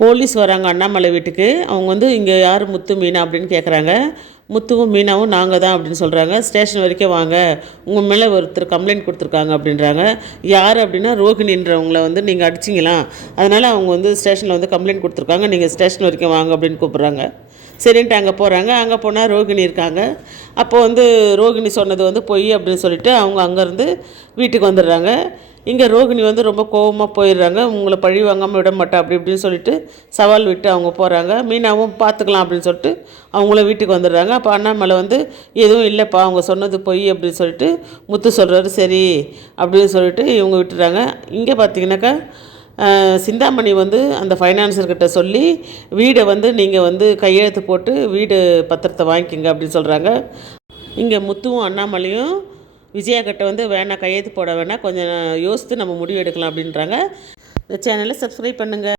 Police வராங்க அண்ணாமலை வீட்டுக்கு. அவங்க வந்து இங்கே யார் முத்து மீனா அப்படின்னு கேட்குறாங்க. முத்துவும் மீனாவும் நாங்கள் தான் அப்படின்னு சொல்கிறாங்க. ஸ்டேஷன் வரைக்கும் வாங்க, உங்கள் மேலே ஒருத்தர் கம்ப்ளைண்ட் கொடுத்துருக்காங்க அப்படின்றாங்க. யார் அப்படின்னா ரோகிணின்றவங்கள வந்து நீங்கள் அடிச்சிங்களாம், அதனால் அவங்க வந்து ஸ்டேஷனில் வந்து கம்ப்ளைண்ட் கொடுத்துருக்காங்க, நீங்கள் ஸ்டேஷன் வரைக்கும் வாங்க அப்படின்னு கூப்பிட்றாங்க. சரின்ட்டு அங்கே போகிறாங்க. அங்கே போனால் ரோகிணி இருக்காங்க. அப்போ வந்து ரோகிணி சொன்னது வந்து பொய் அப்படின்னு சொல்லிவிட்டு அவங்க அங்கேருந்து வீட்டுக்கு வந்துடுறாங்க. இங்கே ரோகிணி வந்து ரொம்ப கோபமாக போயிடுறாங்க. உங்களை பழி வாங்காமல் விட மாட்டா அப்படி இப்படின்னு சொல்லிட்டு சவால் விட்டு அவங்க போகிறாங்க. மீனாவும் பார்த்துக்கலாம் அப்படின்னு சொல்லிட்டு அவங்கள வீட்டுக்கு வந்துடுறாங்க. அப்போ அண்ணாமலை வந்து எதுவும் இல்லைப்பா, அவங்க சொன்னது பொய் அப்படின்னு சொல்லிட்டு முத்து சொல்கிறாரு. சரி அப்படின்னு சொல்லிட்டு இவங்க விட்டுறாங்க. இங்கே பார்த்தீங்கன்னாக்கா சிந்தாமணி வந்து அந்த ஃபைனான்சர்கிட்ட சொல்லி வீடை வந்து நீங்கள் வந்து கையெழுத்து போட்டு வீடு பத்திரத்தை வாங்கிக்கோங்க அப்படின்னு சொல்கிறாங்க. இங்கே முத்துவும் அண்ணாமலையும் விஜயா கிட்ட வந்து வேணாம், கையெழுத்து போட வேணாம், கொஞ்சம் யோசித்து நம்ம முடிவு எடுக்கலாம் அப்படின்றாங்க. இந்த சேனலை சப்ஸ்கிரைப் பண்ணுங்கள்.